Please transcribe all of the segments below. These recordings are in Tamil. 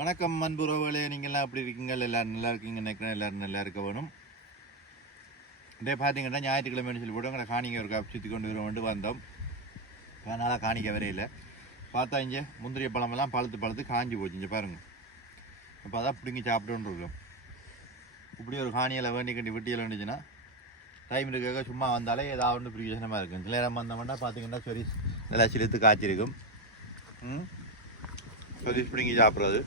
வணக்கம் அன்புறவுகளே நீங்கள்லாம் எப்படி இருக்கீங்க? எல்லோரும் நல்லா இருக்கீங்க நினைக்கிறேன். எல்லோரும் நல்லா இருக்க வேணும். இதே பார்த்தீங்கன்னா ஞாயிற்றுக்கிழமை சொல்லி போட்டு எங்களை காணிக்க ஒரு கப் சுற்றி கொண்டு வர வந்தோம். அதனால் காணிக்க வரையில் பார்த்தா இங்கே முந்திரிய பழமெல்லாம் பழுத்து பழுத்து காஞ்சி போச்சு. இங்கே பாருங்கள் இப்போ அதான் பிடுங்கி சாப்பிட்டுன்னு இருக்கோம். இப்படி ஒரு காணியில் வேண்டி கண்டி வெட்டியில் வந்துச்சுன்னா டைம் இருக்க சும்மா வந்தாலே ஏதாவது ஒன்று பிரயோஜனமாக இருக்கும். சில நேரம் வந்தோம்னா பார்த்தீங்கன்னா சரி நல்லா சிலுத்து காய்ச்சிருக்கும். ம்? சொல்லி பிடுங்கி சாப்பிட்றது.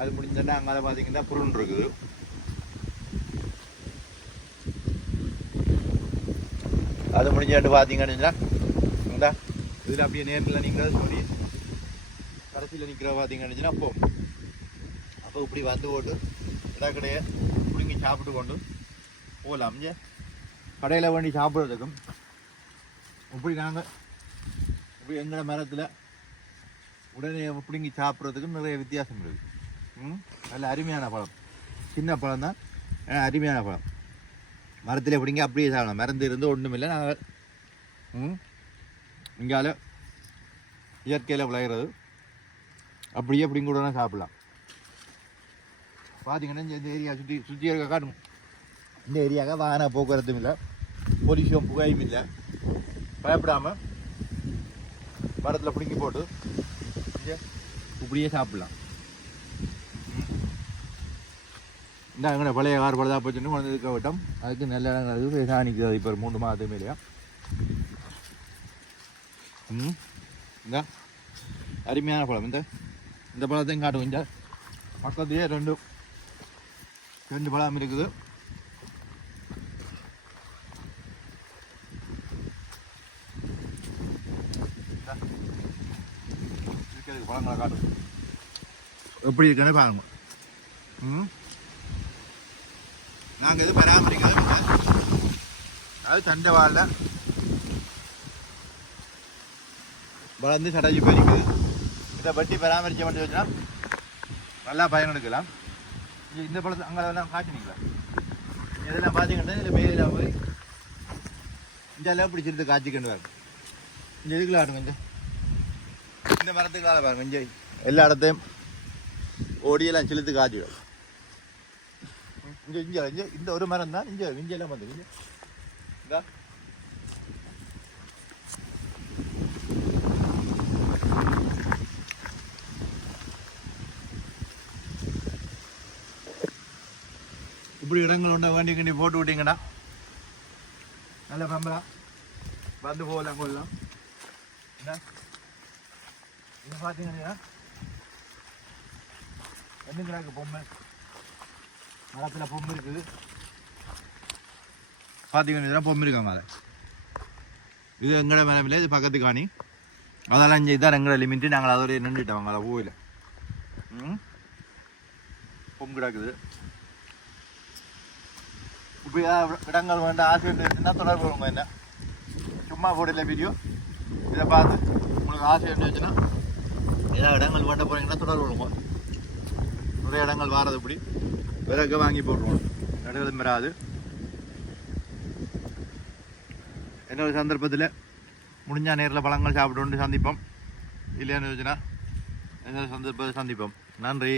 அது முடிஞ்சோன்னா அங்கே பார்த்தீங்கன்னா புருன் இருக்குது. அது முடிஞ்சாட்டு பார்த்தீங்கன்னா இந்தா இதில் அப்படியே நேரில் நீங்கள் சொல்லி கடைசியில் நிற்கிற பார்த்தீங்கன்னு அப்போ அப்போ இப்படி வந்து போட்டு கடை கடையை பிடுங்கி சாப்பிட்டு கொண்டு போகலாம் கடையில் வேண்டி சாப்பிட்றதுக்கும் இப்படி நாங்கள் இப்படி எங்களோட மரத்தில் உடனே பிடுங்கி சாப்பிட்றதுக்கும் நிறைய வித்தியாசம் இருக்குது. நல்ல அருமையான பழம். சின்ன பழம் தான் அருமையான பழம். மரத்தில் பிடிங்க அப்படியே சாப்பிடலாம். மருந்து இருந்து ஒன்றும் இல்லை நாங்கள் ம் இங்கால இயற்கையில் விளையிறது. அப்படியே பிடிங்க கூட சாப்பிடலாம். பார்த்தீங்கன்னா இந்த ஏரியா சுற்றி சுற்றி இருக்க காட்டும். இந்த ஏரியாவுக்கு வாகன போக்குவரத்தும் இல்லை. பொலிஷும் புகையும் இல்லை. பயப்படாமல் மரத்தில் பிடுங்கி போட்டு இப்படியே சாப்பிடலாம். இந்த அங்கே பழைய கார் பழுதா போச்சுன்னு கொண்டு இருக்க விட்டோம். அதுக்கு நல்ல இடங்கள் இருக்குது அது இப்போ மூணு மாதத்துக்கு மேலேயா? ம். இந்த. அருமையான பழம். இந்த இந்த பழத்தையும் காட்டும் இந்த பக்கத்துலேயே ரெண்டு ரெண்டு பழம் இருக்குது. இருக்கிறதுக்கு பழங்களை காட்டும் எப்படி இருக்குன்னு பாருங்க. ம். நாங்கள் இது பராமரிக்கிறது இல்லை. அது சண்டை வாழில். வளர்ந்து சடைஞ்சு போயிருக்குது இதை வட்டி பராமரிச்ச மட்டும் வச்சுன்னா நல்லா பயன் எடுக்கலாம் இந்த பழத்தை அங்கே எல்லாம் காய்ச்சினீங்களா இதெல்லாம் பார்த்தீங்கன்னா இதில் மேலில் போய் இந்த அளவு பிடிச்சிருந்து காய்ச்சிக்கண்டு வரும் இந்த இதுக்குள்ள ஆட்டுங்க இந்த இந்த மரத்துக்கால பாருங்க இங்கே. எல்லா இடத்தையும் ஓடியெல்லாம் செலுத்து காய்ச்சி வரும் இங்கே இங்கே இங்கே இந்த ஒரு மரம் தான். இங்கே இங்கெல்லாம் வந்து இங்கே. இந்தா. இப்படி இடங்கள் உண்டா வேண்டி கண்டி போட்டு விட்டீங்கடா நல்ல பம்பரா. வந்து போகலாம் கொள்ளலாம். என்ன இது பார்த்தீங்கன்னா என்னங்கிறாங்க பொம்மை. மரத்தில் பொம்பு இருக்குது. பார்த்தீங்கன்னா பொம்பு இருக்கா மேலே? இது எங்களோட மேலே இல்லை இது பக்கத்து காணி. அதெல்லாம் இங்கே இதான் எங்களோட லிமிட்டு நாங்கள் அதோடய நின்றுட்டோம் மேலே போயில ம்? பொம்பு கிடக்குது. இப்போ ஏதாவது இடங்கள் வேண்டாம் ஆசை இருந்துச்சுன்னா தொடர்பு கொள்ளுங்க என்ன. சும்மா போடல வீடியோ இதை பார்த்து உங்களுக்கு ஆசை இருந்துச்சுன்னா ஏதாவது இடங்கள் வேண்ட போகிறீங்கன்னா தொடர்பு கொள்ளுங்க. நிறைய இடங்கள் வாரது இப்படி. விறகு வாங்கி போட்டுருவோம் நடுவில் வராது இன்னொரு சந்தர்ப்பத்தில் முடிஞ்சா நேரில் பழங்கள் சாப்பிட்டு சந்திப்போம். இல்லையான்னு யோஜனா இன்னொரு சந்தர்ப்பத்தை சந்திப்போம். நன்றி.